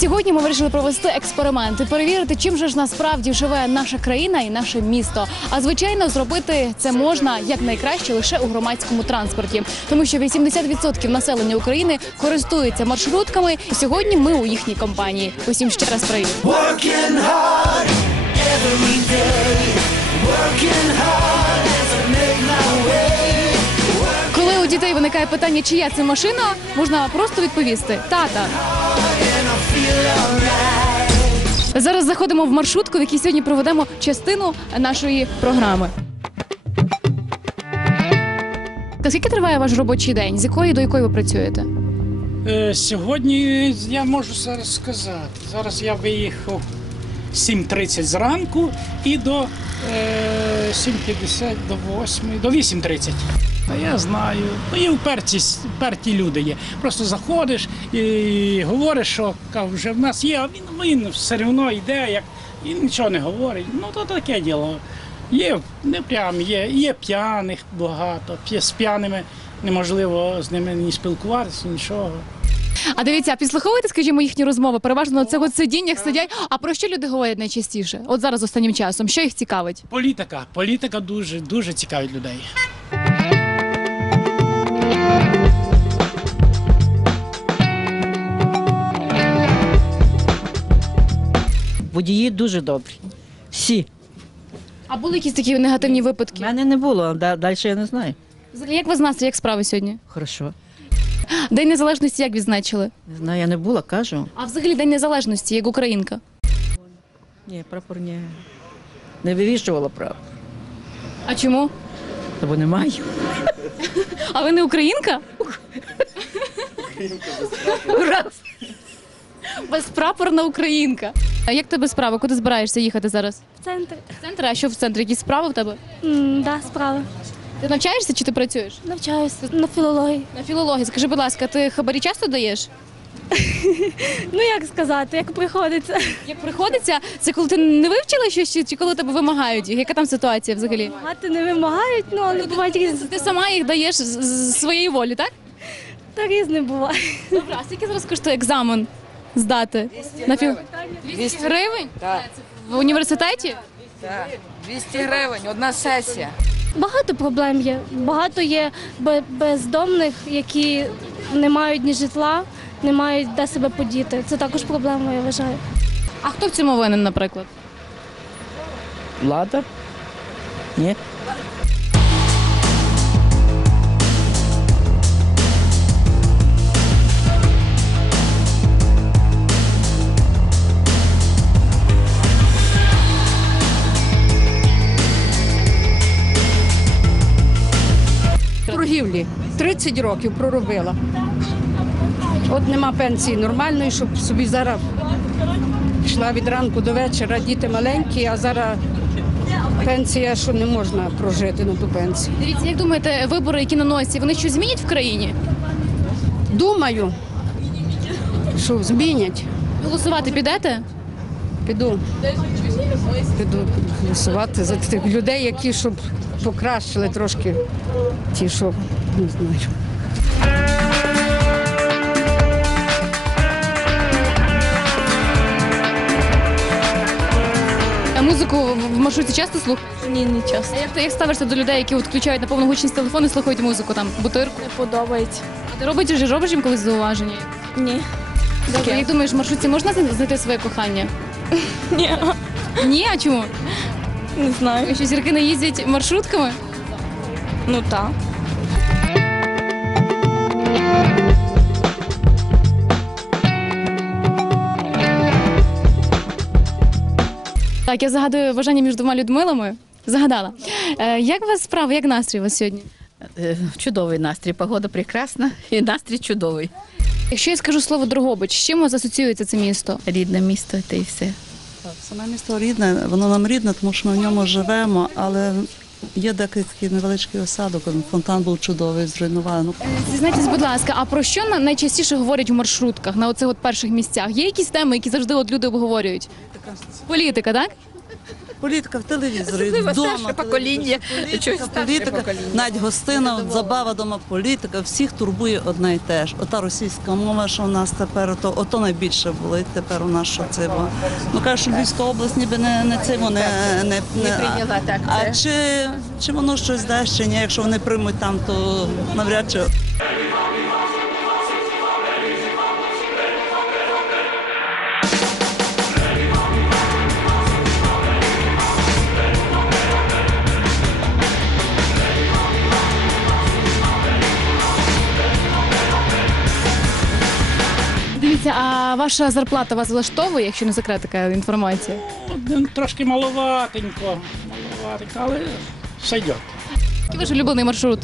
Сьогодні ми вирішили провести експеримент і перевірити, чим же ж насправді живе наша країна і наше місто. А звичайно, зробити це можна якнайкраще лише у громадському транспорті, тому що 80% населення України користуються маршрутками. І сьогодні ми у їхній компанії. Усім ще раз привіт. Коли у дітей виникає питання, чия це машина, можна просто відповісти тата. Зараз заходимо в маршрутку, в якій сьогодні проведемо частину нашої програми. Скільки триває ваш робочий день? З якої до якої ви працюєте? Е, Сьогодні я можу зараз сказати. Зараз я виїхав 7.30 зранку і до е, 7.50 до 8, до 8.30. Та я знаю. Ну і вперті, вперті люди є. Просто заходиш і говориш, що вже в нас є, а він, він все одно йде, як і нічого не говорить. Ну то таке діло. Є не прям, є, є п'яних багато. З п'яними неможливо з ними ні спілкуватися, нічого. А дивіться, а підслуховуєте, скажімо, їхні розмови? Переважно на цих от сидіннях сидять. А про що люди говорять найчастіше? От зараз останнім часом, що їх цікавить? Політика. Політика дуже дуже цікавить людей. Водії дуже добрі. Всі. А були якісь такі негативні У випадки? мене не було, а да- далі я не знаю. Взагалі, як ви з настрій, як справи сьогодні? Хорошо. День незалежності як відзначили? Не знаю, я не була, кажу. А взагалі День незалежності, як українка. Ні, прапор ні. Не вивішувала прапор. А чому? Бо немає. А ви не українка? Раз. Безпрапорна українка. А як тебе справа? Куди збираєшся їхати зараз? В центр. В центр? А що в центрі? Якісь справи в тебе? М, да, справа. Ти навчаєшся чи ти працюєш? Навчаюся на філології. На філології. Скажи, будь ласка, ти хабарі часто даєш? Ну як сказати, як приходиться. Як приходиться, це коли ти не вивчила щось, чи- коли тебе вимагають їх? Яка там ситуація взагалі? Багато не вимагають, ну але бувають різні. Ти сама їх даєш з, з своєї волі, так? Та різне буває. Добре, а скільки зараз коштує екзамен здати? 200 на філ... 200 гривень? Так. В університеті? Так, 200 гривень, одна сесія. Багато проблем є. Багато є бездомних, які не мають ні житла, не мають де себе подіти. Це також проблема, я вважаю. А хто в цьому винен, наприклад? Влада? Ні. 30 років проробила. От нема пенсії нормальної, щоб собі зараз йшла від ранку до вечора, діти маленькі, а зараз пенсія, що не можна прожити на ту пенсію. Дивіться, як думаєте, вибори, які на носі, вони щось змінять в країні? Думаю, що змінять. Голосувати підете? Піду. Піду голосувати за тих людей, які щоб покращили трошки ті, що не знаю. А музику в маршруті часто слухаєш? Ні, не часто. А як ти як ставишся до людей, які от включають на повну гучність телефон і слухають музику там бутирку? Не подобається. А ти робиш же робиш їм колись зауваження? Ні. Добре, як думаєш, в маршрутці можна знайти своє кохання? Ні. Ні, а чому? Не знаю. Що зірки не їздять маршрутками? Ну так. Так, я загадую бажання між двома Людмилами. Загадала. Е, як у вас справа, як настрій у вас сьогодні? Е, Чудовий настрій. Погода прекрасна і настрій чудовий. Якщо я скажу слово Дрогобич, з чим у вас асоціюється це місто? Рідне місто, та й все. Саме місто рідне, воно нам рідне, тому що ми в ньому живемо, але є декілька невеличкий осадок. Фонтан був чудовий, зруйнований. Ну, Зізнайтесь, будь ласка, а про що на- найчастіше говорять в маршрутках на оцих от перших місцях? Є якісь теми, які завжди от люди обговорюють? Політика, так? Політика в телевізорі, Особливо вдома. старше покоління. Політика, політика, покоління. навіть гостина, от забава дома, політика, всіх турбує одне і те ж. Ота російська мова, що у нас тепер, ото, ото найбільше було, і тепер у нас що це було. Ну кажуть, що Львівська область ніби не, не це, не, не, не, Не прийняла так А чи, чи воно щось дасть, чи ні, якщо вони приймуть там, то навряд чи. А ваша зарплата вас влаштовує, якщо не секрет така інформація? Ну, Трошки маловатенько, маловатенько, але все йде. Який ваш улюблений маршрут?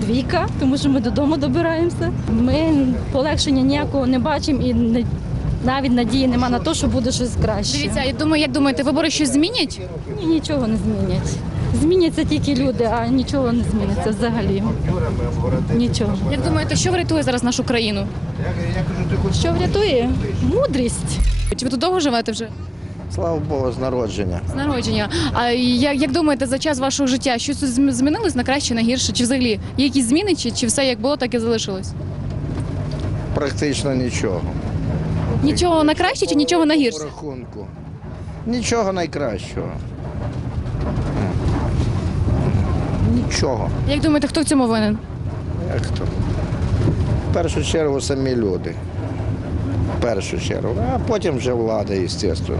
Двійка, тому що ми додому добираємося. Ми полегшення ніякого не бачимо і не, навіть надії нема на те, що буде щось краще. Дивіться, я думаю, як думаєте, вибори щось змінять? Ні, нічого не змінять. Зміняться тільки люди, а нічого не зміниться взагалі. Нічого. Як думаєте, що врятує зараз нашу країну? Що врятує? Мудрість. Чи ви тут довго живете вже Слава Богу, з народження. з народження? А як, як думаєте, за час вашого життя щось змінилось на краще, на гірше? Чи взагалі є якісь зміни, чи, чи все як було, так і залишилось? Практично нічого. Нічого на краще чи нічого на По гірше? рахунку. Нічого найкращого. Нічого. Як думаєте, хто в цьому винен? Як то? В першу чергу самі люди. В першу чергу. А потім вже влада, звісно.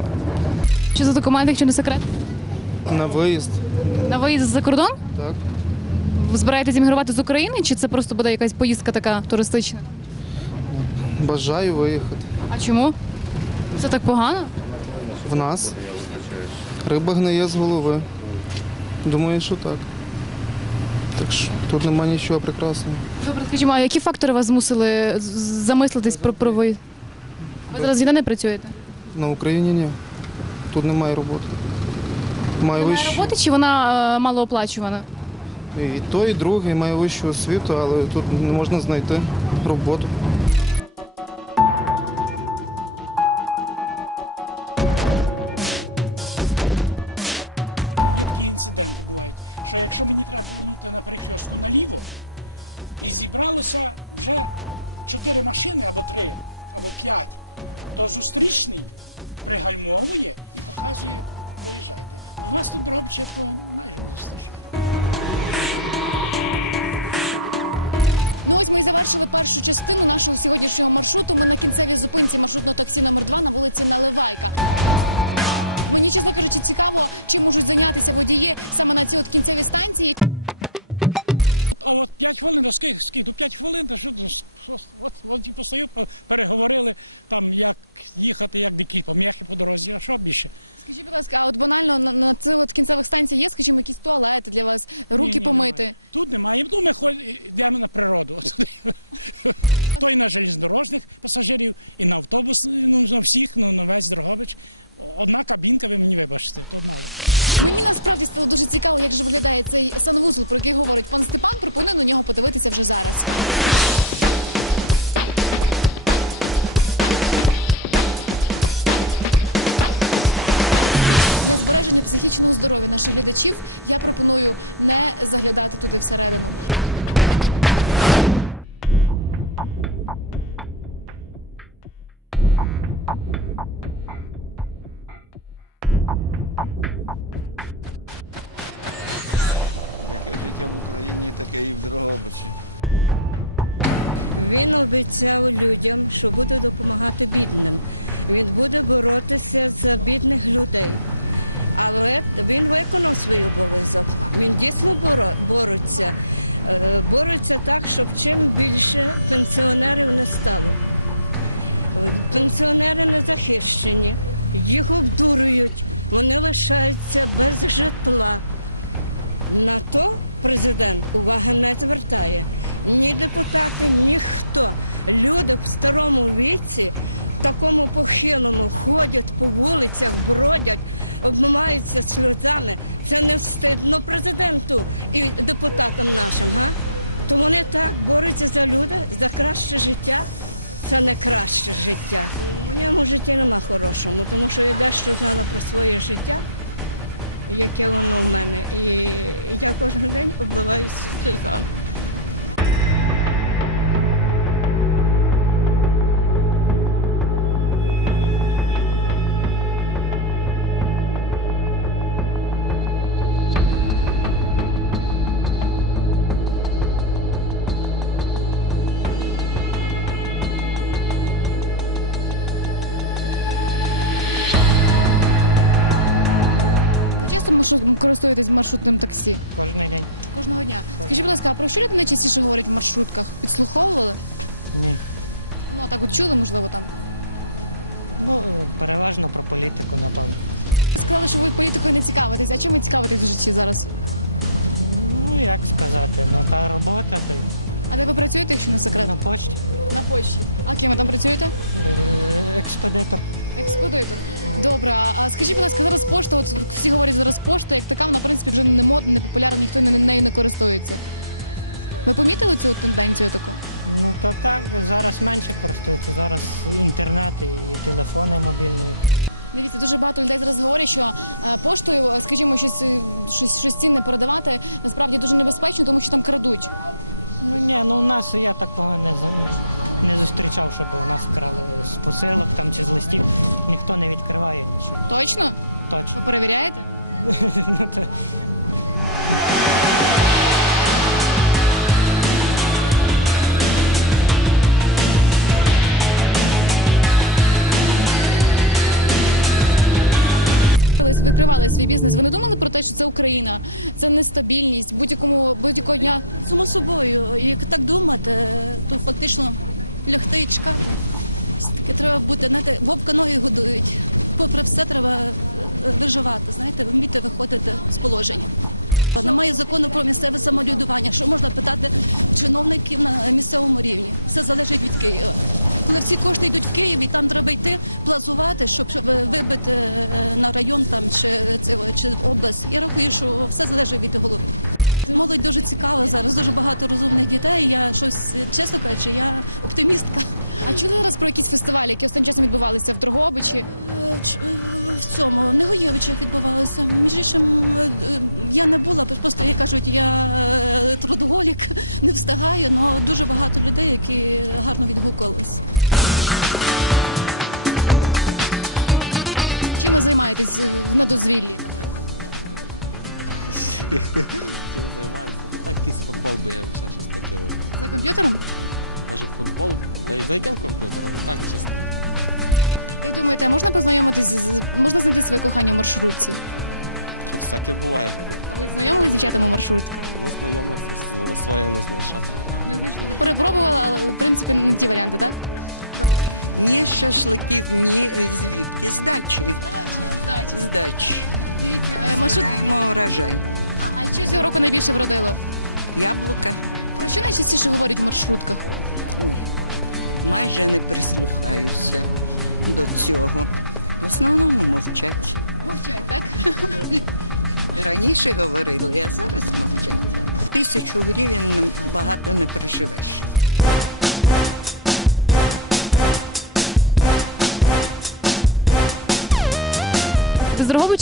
Що за документи, якщо не секрет? На виїзд. На виїзд за кордон? Так. Ви збираєтесь іммігрувати з України, чи це просто буде якась поїздка така туристична? Бажаю виїхати. А чому? Це так погано? В нас риба гниє з голови. Думаю, що так. Так що тут немає нічого прекрасного. Добре, скажімо, а які фактори вас змусили замислитись про, правої? Ви зараз ніде не працюєте? На Україні ні. Тут немає роботи. Маю Немає вищу. роботи чи вона е, малооплачувана? І той, і другий маю вищу освіту, але тут не можна знайти роботу. страшно. напишем. Аз казвам, отговарям на моят цимутки за останци, аз ще му ги спомня, а така аз не ги помоите. Това не моят телефон, да ми направя отпуска. Той беше разгърнат, за съжаление, и на автобус нужда всех номера из Романович. А я это пентали не напишет. Статистика удачно называется, это статистика удачно.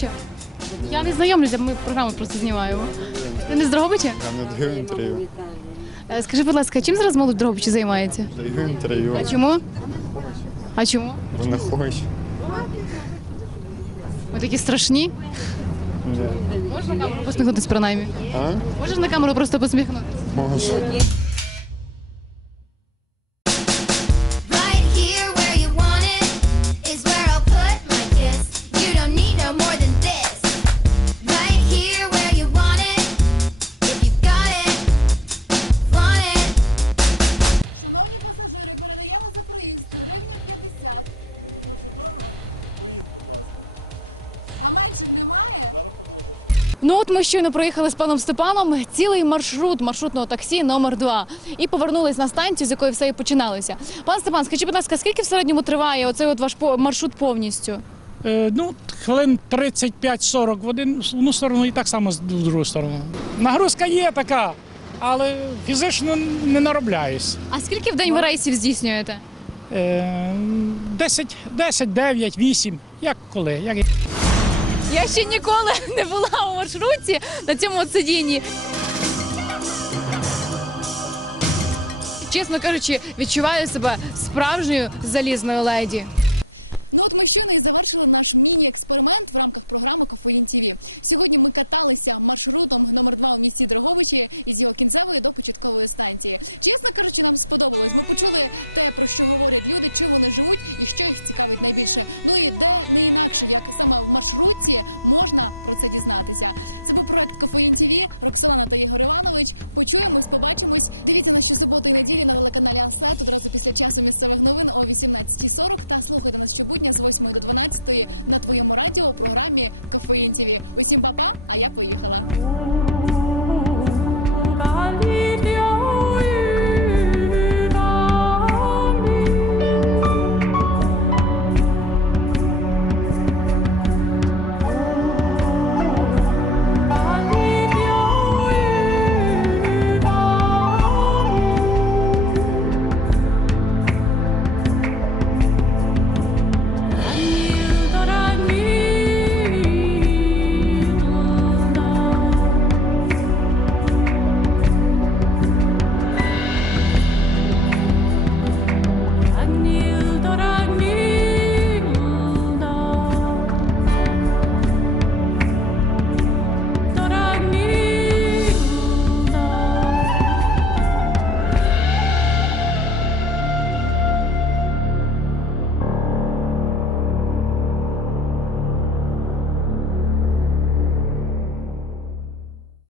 Дрогобича? Я не знайомлюся, ми програму просто знімаємо. Ти не з Дрогобича? Я не даю інтерв'ю. Е, Скажи, будь ласка, чим зараз молодь в Дрогобичі займається? Даю інтерв'ю, А чому? А чому? бо не хочу. Ви такі страшні. Ні. Можеш на камеру посміхнутися принаймні? А? Можеш на камеру просто посміхнутися? Можу. Ми щойно проїхали з паном Степаном цілий маршрут маршрутного таксі номер 2 і повернулись на станцію, з якої все і починалося. Пан Степан, скажіть, будь ласка, скільки в середньому триває оцей от ваш маршрут повністю? Е, ну, хвилин 35-40 в один- в одну сторону і так само в другу сторону. Нагрузка є така, але фізично не наробляюсь. А скільки в день ви рейсів здійснюєте? Е, 10, 10, 9, 8, як коли. Як... Я ще ніколи не була у маршрутці на цьому сидінні. Чесно кажучи, відчуваю себе справжньою залізною леді. От ми ще не завершили наш міні-експеримент в рамках програми Кофеїн Сьогодні ми каталися маршрутом з номер 2 в місті Дрогобичі і сіли кінцевої до початкової станції. Чесно кажучи, вам сподобалось, ви почули те, про що говорять люди, чого не живуть, і що їх цікавить найбільше. Ну і так, не інакше, як сама нашому році можна про це дізнатися. Це проект конференції